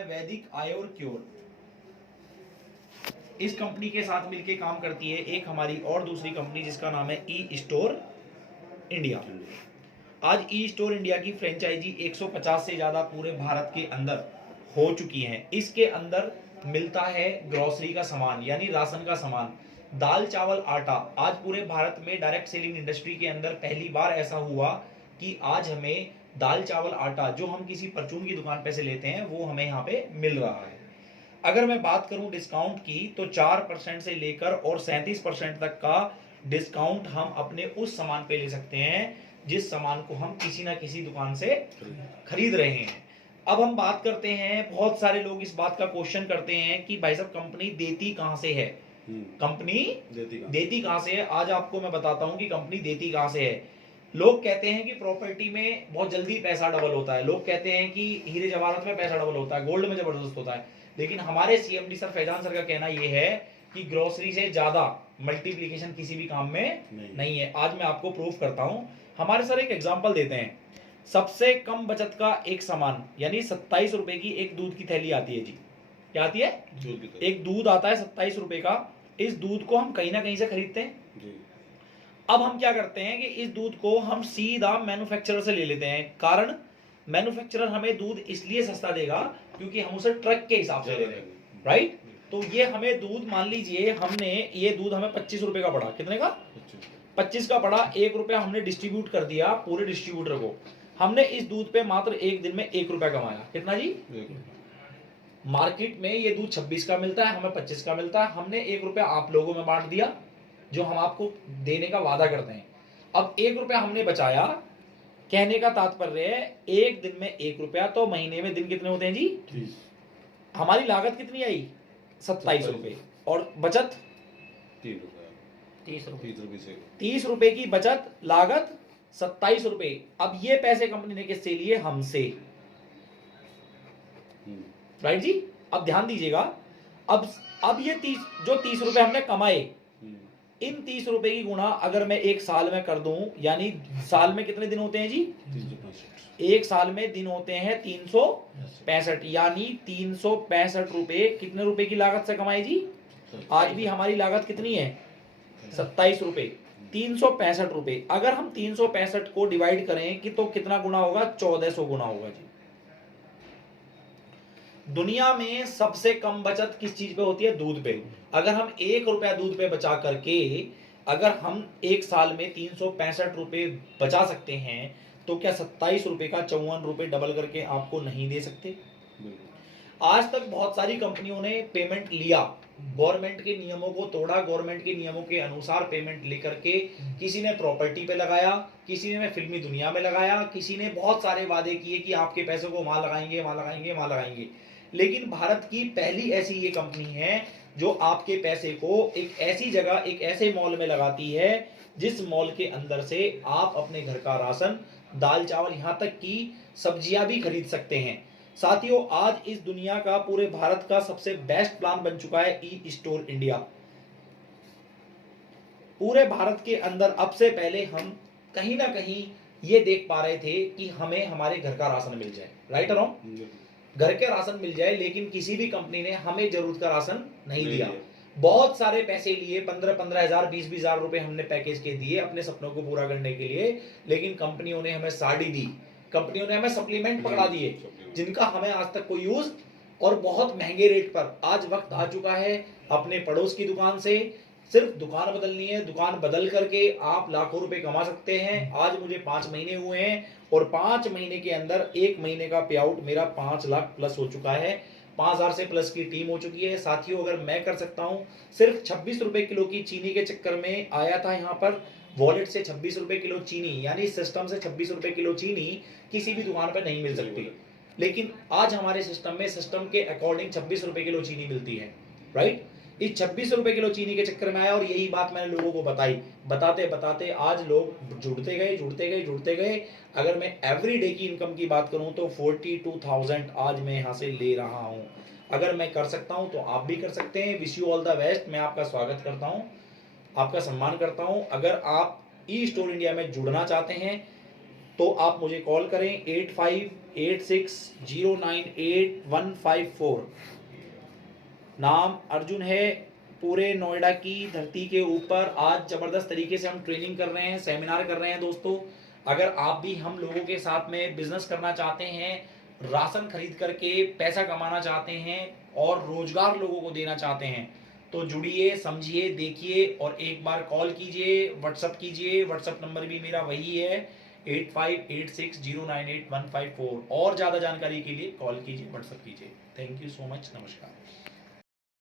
है वैदिक आयोर क्योर। इस कंपनी के साथ मिलकर काम करती है एक हमारी और दूसरी कंपनी जिसका नाम है ई स्टोर इंडिया। आज ई स्टोर इंडिया की फ्रेंचाइजी 150 से ज्यादा पूरे भारत के अंदर हो चुकी हैं। इसके अंदर मिलता है ग्रोसरी का सामान यानी राशन का सामान, दाल चावल आटा। आज पूरे भारत में डायरेक्ट सेलिंग इंडस्ट्री के अंदर पहली बार ऐसा हुआ कि आज हमें दाल चावल आटा जो हम किसी परचून की दुकान पे से लेते हैं वो हमें यहाँ पे मिल रहा है। अगर मैं बात करूं डिस्काउंट की तो 4% से लेकर और 37% तक का डिस्काउंट हम अपने उस सामान पे ले सकते हैं जिस सामान को हम किसी ना किसी दुकान से खरीद रहे हैं। अब हम बात करते हैं, बहुत सारे लोग इस बात का क्वेश्चन करते हैं कि भाई साहब कंपनी देती कहां से है, कंपनी देती कहां से है। आज आपको मैं बताता हूं कि कंपनी देती कहां से है। लोग कहते हैं कि प्रॉपर्टी में बहुत जल्दी पैसा डबल होता है, लोग कहते हैं कि हीरे जवाहरात में पैसा डबल होता है, गोल्ड में जबरदस्त होता है, लेकिन हमारे सीएमडी सर फैजान सर का कहना यह है कि ग्रोसरी से ज्यादा मल्टीप्लिकेशन किसी भी काम में नहीं है। आज मैं आपको प्रूफ करता हूं। हमारे सर एक एग्जांपल देते हैं, सबसे कम बचत का एक सामान यानी 27 रुपए की एक दूध की थैली आती है जी। क्या आती है? एक दूध आता है 27 रुपए का। इस दूध को हम कहीं ना कहीं से खरीदते हैं जी। अब हम क्या करते हैं कि इस दूध को हम सीधा मैन्युफैक्चरर से ले लेते हैं। कारण मैन्युफैक्चरर हमें दूध इसलिए सस्ता देगा क्योंकि हम उसे ट्रक के हिसाब से ले रहे हैं, राइट। तो ये हमें दूध, मान लीजिए हमने ये दूध हमें 25 रुपए का पड़ा, कितने का? 25 का पड़ा। 1 रुपया हमने डिस्ट्रीब्यूट कर दिया पूरे डिस्ट्रीब्यूटर को। हमने इस दूध पे मात्र एक दिन में 1 रुपया कमाया। कितना जी? मार्केट में ये दूध 26 का मिलता है, हमें 25 का मिलता है। हमने 1 रुपया आप लोगों में बांट दिया जो हम आपको देने का वादा करते हैं। अब 1 रुपया हमने बचाया। कहने का तात्पर्य है एक दिन में 1 रुपया, तो महीने में दिन कितने होते हैं जी? 30। हमारी लागत कितनी आई? 27 रुपए और बचत 30 रुपए की बचत, लागत 27 रुपए। अब ये पैसे कंपनी ने किससे लिए? हमसे, राइट जी। अब ध्यान दीजिएगा, अब ये 30 रुपए हमने कमाए, इन 30 रुपए की गुणा अगर मैं एक साल में कर दूं, यानी साल में कितने दिन होते हैं जी? एक साल में दिन होते हैं 365, यानी 365 रुपए कितने रुपए की लागत से कमाए जी? आज भी हमारी लागत कितनी है? 27 रुपए। 365 रुपए। अगर हम 365 को डिवाइड करें कि तो कितना गुना होगा? 1400 गुना होगा जी। दुनिया में सबसे कम बचत किस चीज पे होती है? दूध पे। अगर हम 1 रुपया दूध पे बचा करके अगर हम एक साल में 365 रुपए बचा सकते हैं तो क्या 27 रुपए का 54 रुपए डबल करके आपको नहीं दे सकते? आज तक बहुत सारी कंपनियों ने पेमेंट लिया, गवर्नमेंट के नियमों को तोड़ा, गवर्नमेंट के नियमों के अनुसार पेमेंट लेकर के किसी ने प्रॉपर्टी पे लगाया, किसी ने फिल्मी दुनिया में लगाया, किसी ने बहुत सारे वादे किए कि आपके पैसों को वहां लगाएंगे, वहां लगाएंगे, वहां लगाएंगे। लेकिन भारत की पहली ऐसी ये कंपनी है जो आपके पैसे को एक ऐसी जगह, एक ऐसे मॉल में लगाती है जिस मॉल के अंदर से आप अपने घर का राशन, दाल चावल, यहां तक कि सब्जियां भी खरीद सकते हैं। साथियों, आज इस दुनिया का, पूरे भारत का सबसे बेस्ट प्लान बन चुका है ई स्टोर इंडिया। पूरे भारत के अंदर अब से पहले हम कहीं ना कहीं ये देख पा रहे थे कि हमें हमारे घर का राशन मिल जाए, राइट और रॉन्ग? घर के राशन मिल जाए, लेकिन किसी भी कंपनी ने हमें जरूरत का राशन नहीं दिया। बहुत सारे पैसे लिए, 15-15 हजार, 20-20 हजार रुपए हमने पैकेज के दिए अपने सपनों को पूरा करने के लिए, लेकिन कंपनियों ने हमें साड़ी दी, कंपनियों ने हमें सप्लीमेंट पकड़ा दिए जिनका हमें आज तक कोई यूज, और बहुत महंगे रेट पर। आज वक्त आ चुका है अपने पड़ोस की दुकान से सिर्फ दुकान बदलनी है, दुकान बदल करके आप लाखों रुपए कमा सकते हैं। आज मुझे 5 महीने हुए हैं और 5 महीने के अंदर 1 महीने का पे आउट मेरा 5 लाख प्लस हो चुका है। 5000 से प्लस की टीम हो चुकी है। साथियों, अगर मैं कर सकता हूं, सिर्फ 26 रुपए किलो की चीनी के चक्कर में आया था यहाँ पर वॉलेट से 26 रुपए किलो चीनी, यानी सिस्टम से 26 रुपए किलो चीनी किसी भी दुकान पर नहीं मिल सकती, लेकिन आज हमारे सिस्टम में सिस्टम के अकॉर्डिंग 26 रुपए किलो चीनी मिलती है, राइट। इस 26 रुपए किलो चीनी के चक्कर में आया और यही बात मैंने लोगों को बताई, बताते बताते आज लोग जुड़ते गए। अगर मैं एवरीडे की इनकम की बात करूं तो 42,000 आज मैं यहां से ले रहा हूं। अगर मैं कर सकता हूं तो आप भी कर सकते हैं। Wish you all the best. मैं आपका स्वागत करता हूं, आपका सम्मान करता हूं। अगर आप ई स्टोर इंडिया में जुड़ना चाहते हैं तो आप मुझे कॉल करें 8586098154। नाम अर्जुन है। पूरे नोएडा की धरती के ऊपर आज जबरदस्त तरीके से हम ट्रेनिंग कर रहे हैं, सेमिनार कर रहे हैं दोस्तों। अगर आप भी हम लोगों के साथ में बिजनेस करना चाहते हैं, राशन खरीद करके पैसा कमाना चाहते हैं और रोजगार लोगों को देना चाहते हैं, तो जुड़िए, समझिए, देखिए और एक बार कॉल कीजिए, व्हाट्सअप कीजिए। व्हाट्सअप नंबर भी मेरा वही है 8586098154। और ज़्यादा जानकारी के लिए कॉल कीजिए, व्हाट्सअप कीजिए। Thank you so much. नमस्कार।